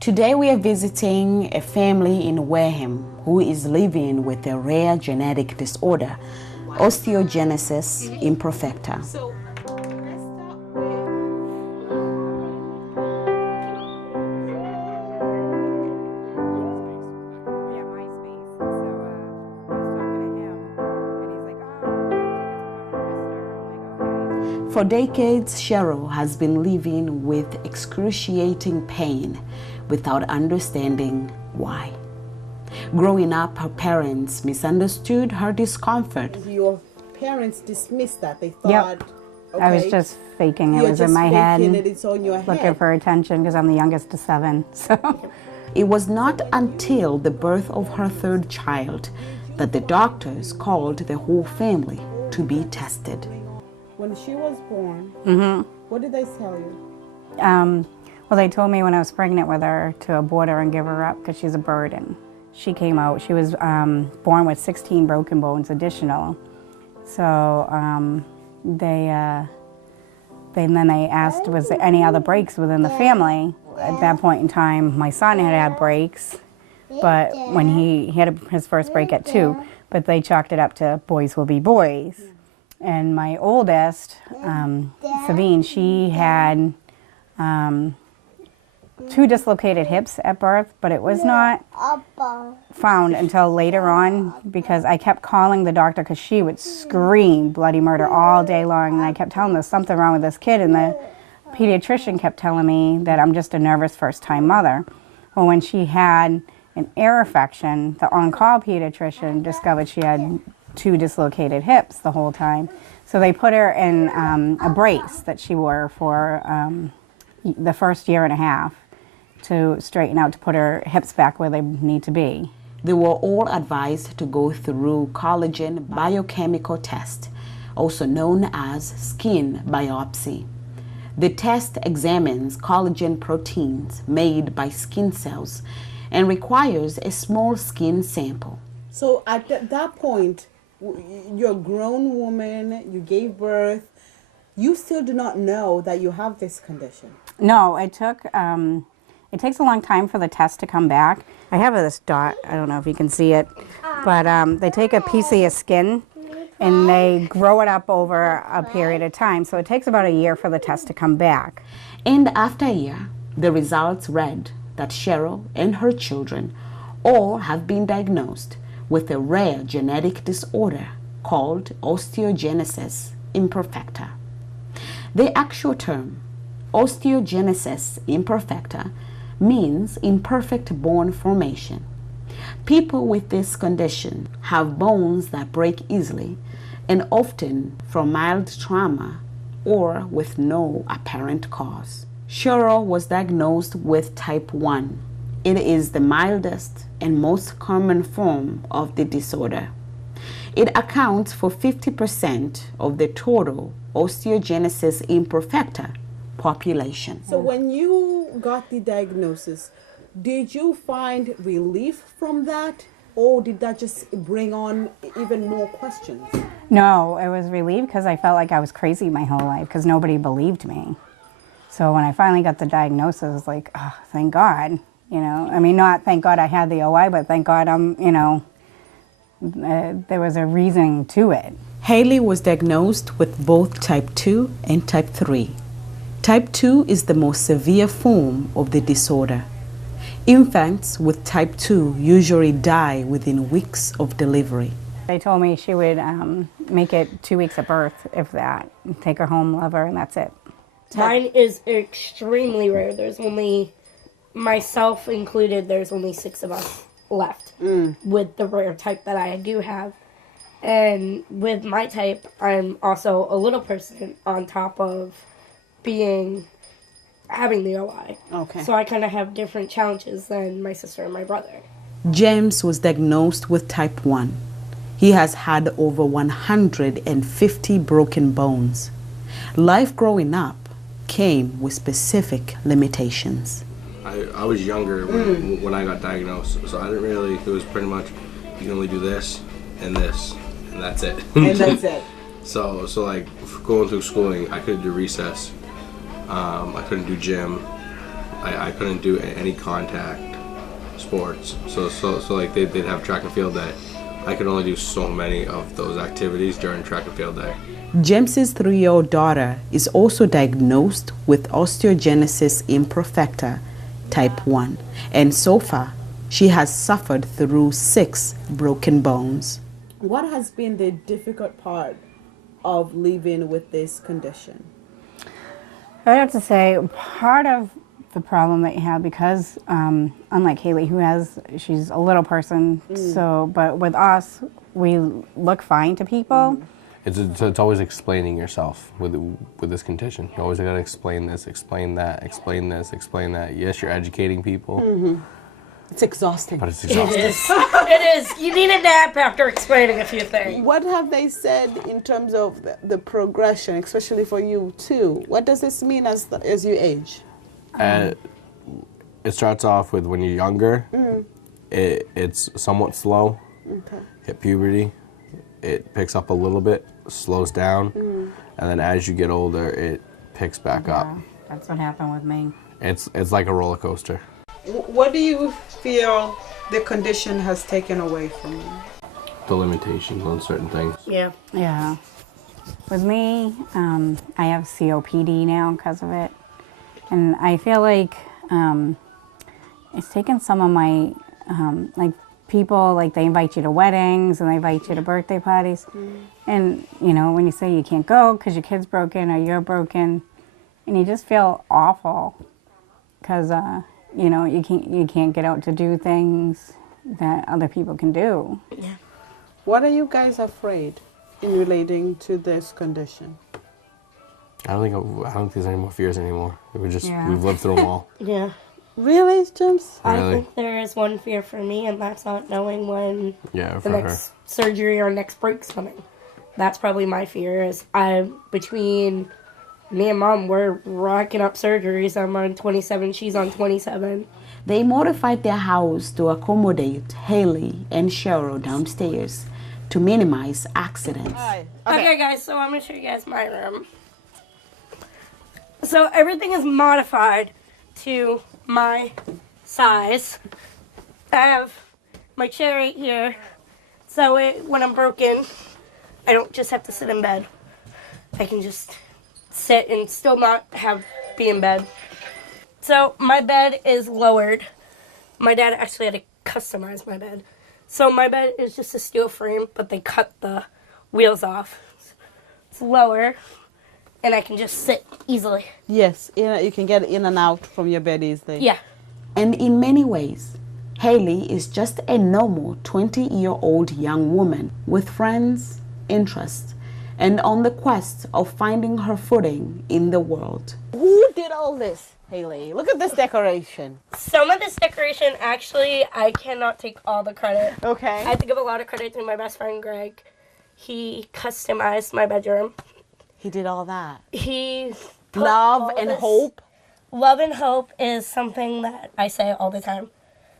Today we are visiting a family in Wareham who is living with a rare genetic disorder, Osteogenesis Imperfecta. For decades, Cheryl has been living with excruciating pain without understanding why. Growing up, her parents misunderstood her discomfort. Your parents dismissed that. They thought, yep. Okay, I was just faking. It was in my head, it's on your looking head. for attention because I'm the youngest of 7. So it was not until the birth of her 3rd child that the doctors called the whole family to be tested. When she was born, what did they tell you? Well, they told me when I was pregnant with her to abort her and give her up because she's a burden. She came out, she was born with 16 broken bones additional. So then they asked, was there any other breaks within the family? At that point in time, my son had breaks, but when he had his first break at 2, but they chalked it up to boys will be boys. And my oldest, Sabine, she had 2 dislocated hips at birth, but it was not found until later on because I kept calling the doctor because she would scream bloody murder all day long, and I kept telling them there's something wrong with this kid, and the pediatrician kept telling me that I'm just a nervous first-time mother. Well, when she had an ear infection, the on-call pediatrician discovered she had 2 dislocated hips the whole time. So they put her in a brace that she wore for the first 1.5 years to straighten out, to put her hips back where they need to be. They were all advised to go through collagen biochemical test, also known as skin biopsy. The test examines collagen proteins made by skin cells and requires a small skin sample. So at that point, you're a grown woman, you gave birth, you still do not know that you have this condition? No, it takes a long time for the test to come back. I have this dot, I don't know if you can see it, but they take a piece of your skin and they grow it up over a period of time. So it takes about 1 year for the test to come back. And after a year, the results read that Cheryl and her children all have been diagnosed with a rare genetic disorder called Osteogenesis Imperfecta. The actual term, Osteogenesis Imperfecta, means imperfect bone formation. People with this condition have bones that break easily and often from mild trauma or with no apparent cause. Cheryl was diagnosed with type 1. It is the mildest and most common form of the disorder. It accounts for 50% of the total Osteogenesis Imperfecta population. So when you got the diagnosis, did you find relief from that, or did that just bring on even more questions? No, it was relief because I felt like I was crazy my whole life because nobody believed me. So when I finally got the diagnosis, I was like, oh, thank God. You know, I mean, not thank God I had the OI, but thank God there was a reasoning to it. Haley was diagnosed with both type 2 and type 3. Type 2 is the most severe form of the disorder. Infants with type 2 usually die within weeks of delivery. They told me she would make it 2 weeks at birth, if that, take her home, love her, and that's it. Mine is extremely rare. There's only, myself included, there's only 6 of us left with the rare type that I do have. And with my type, I'm also a little person on top of having the OI. Okay. So I kind of have different challenges than my sister and my brother. James was diagnosed with type 1. He has had over 150 broken bones. Life growing up came with specific limitations. I was younger when I got diagnosed, so I didn't really, it was pretty much, you can only do this, and that's it. And that's it. So like going through schooling, I couldn't do recess, I couldn't do gym, I couldn't do any contact sports. So like they'd have track and field day. I could only do so many of those activities during track and field day. James's 3-year-old daughter is also diagnosed with osteogenesis imperfecta type 1, and so far she has suffered through 6 broken bones. What has been the difficult part of living with this condition? I have to say, part of the problem that you have, because unlike Haley, she's a little person, but with us, we look fine to people. It's always explaining yourself with this condition. You always got to explain this, explain that, explain this, explain that. Yes, you're educating people. It's exhausting. But it's exhausting. It is. You need a nap after explaining a few things. What have they said in terms of the progression, especially for you too? What does this mean as you age? It starts off with when you're younger, it's somewhat slow. Okay. Hit puberty, it picks up a little bit, slows down, and then as you get older, it picks back up. That's what happened with me. It's like a roller coaster. What do you feel the condition has taken away from you? The limitations on certain things. Yeah. Yeah. With me, I have COPD now because of it. And I feel like it's taken some of my, like people, like they invite you to weddings and they invite you to birthday parties. And, you know, when you say you can't go because your kid's broken or you're broken, and you just feel awful because, you know, you can't get out to do things that other people can do. Yeah. What are you guys afraid in relating to this condition? I don't think there's any more fears anymore. Yeah. We've lived through them all. Yeah. Really, James? I Really? think there is one fear for me, and that's not knowing when Yeah, the for her. next surgery or next break's coming. That's probably my fear. Is between me and Mom, we're racking up surgeries. I'm on 27. She's on 27. They modified their house to accommodate Haley and Cheryl downstairs to minimize accidents. Okay, guys, so I'm going to show you guys my room. So everything is modified to my size. I have my chair right here. So when I'm broken, I don't just have to sit in bed. I can just sit and still not be in bed. So my bed is lowered. My dad actually had to customize my bed. So my bed is just a steel frame, but they cut the wheels off. It's lower, and I can just sit easily. Yes, you can get in and out from your bed easily. Yeah. And in many ways, Haley is just a normal 20-year-old young woman with friends, interests, and on the quest of finding her footing in the world. Who did all this, Haley? Look at this decoration. Some of this decoration, actually, I cannot take all the credit. Okay. I have to give a lot of credit to my best friend, Greg. He customized my bedroom. He did all that. He put Love all and this- hope. Love and hope is something that I say all the time.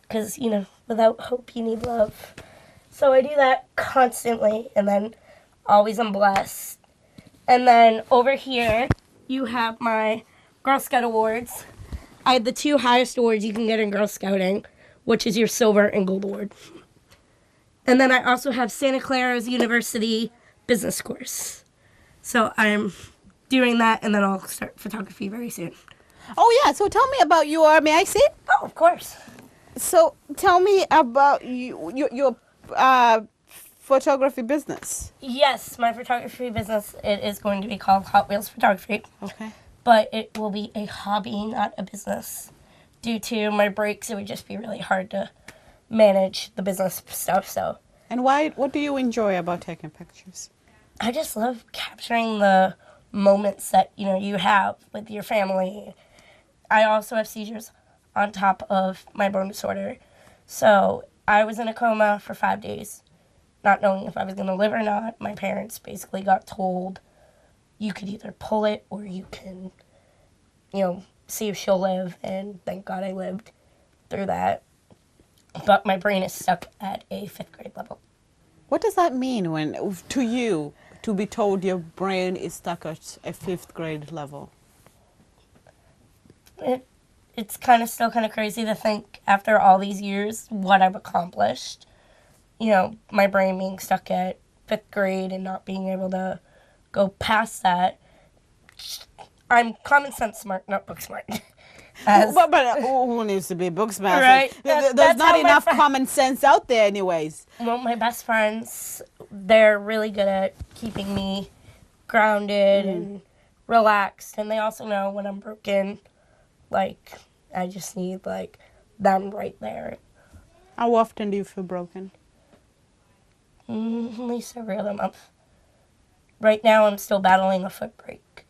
Because, you know, without hope, you need love. So I do that constantly, and then always I'm blessed. And then over here, you have my Girl Scout awards. I have the 2 highest awards you can get in Girl Scouting, which is your silver and gold award. And then I also have Santa Clara's University business course. So I'm doing that, and then I'll start photography very soon. Oh, yeah. So tell me about may I see? Oh, of course. So tell me about your photography business. Yes, my photography business, it is going to be called Hot Wheels Photography. Okay. But it will be a hobby, not a business. Due to my breaks, it would just be really hard to manage the business stuff. So And what do you enjoy about taking pictures? I just love capturing the moments that, you know, you have with your family. I also have seizures on top of my bone disorder. So I was in a coma for 5 days, not knowing if I was going to live or not. My parents basically got told, you could either pull it or you can, you know, see if she'll live. And thank God I lived through that. But my brain is stuck at a 5th grade level. What does that mean to you to be told your brain is stuck at a 5th grade level? it's kind of still kind of crazy to think after all these years what I've accomplished. You know, my brain being stuck at 5th grade and not being able to go past that. I'm common sense smart, not book smart. But who needs to be book smart? Right. There's That's not how my enough friend- common sense out there anyways. Well, my best friends, they're really good at keeping me grounded and relaxed. And they also know when I'm broken, like, I just need, like, them right there. How often do you feel broken? At least every other month. Right now, I'm still battling a foot break.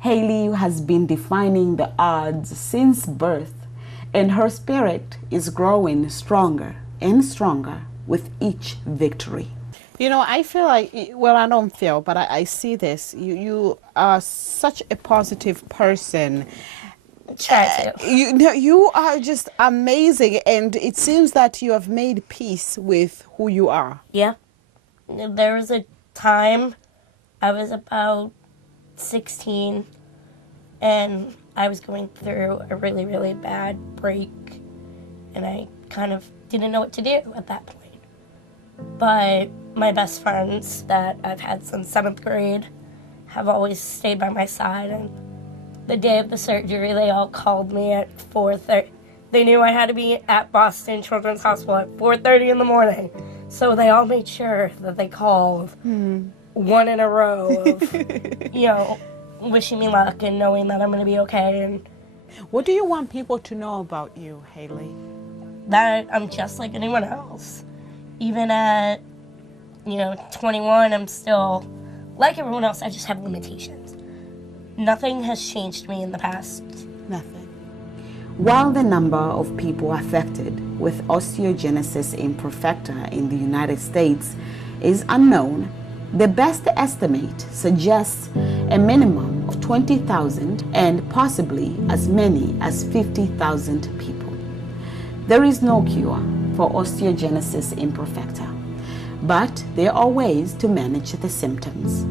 Haley has been defying the odds since birth, and her spirit is growing stronger and stronger with each victory. You know, I feel like, well, I don't feel, but I see this. You are such a positive person. Try to. You are just amazing, and it seems that you have made peace with who you are. Yeah. There was a time I was about 16 and I was going through a really, really bad break and I kind of didn't know what to do at that point. But my best friends that I've had since 7th grade have always stayed by my side, and the day of the surgery they all called me at 4:30. They knew I had to be at Boston Children's Hospital at 4:30 in the morning. So they all made sure that they called one in a row of, you know, wishing me luck and knowing that I'm going to be okay. And What do you want people to know about you, Haley? that I'm just like anyone else. Even at, 21, I'm still like everyone else. I just have limitations. Nothing has changed me in the past. Nothing. While the number of people affected with osteogenesis imperfecta in the United States is unknown, the best estimate suggests a minimum of 20,000 and possibly as many as 50,000 people. There is no cure for osteogenesis imperfecta, but there are ways to manage the symptoms.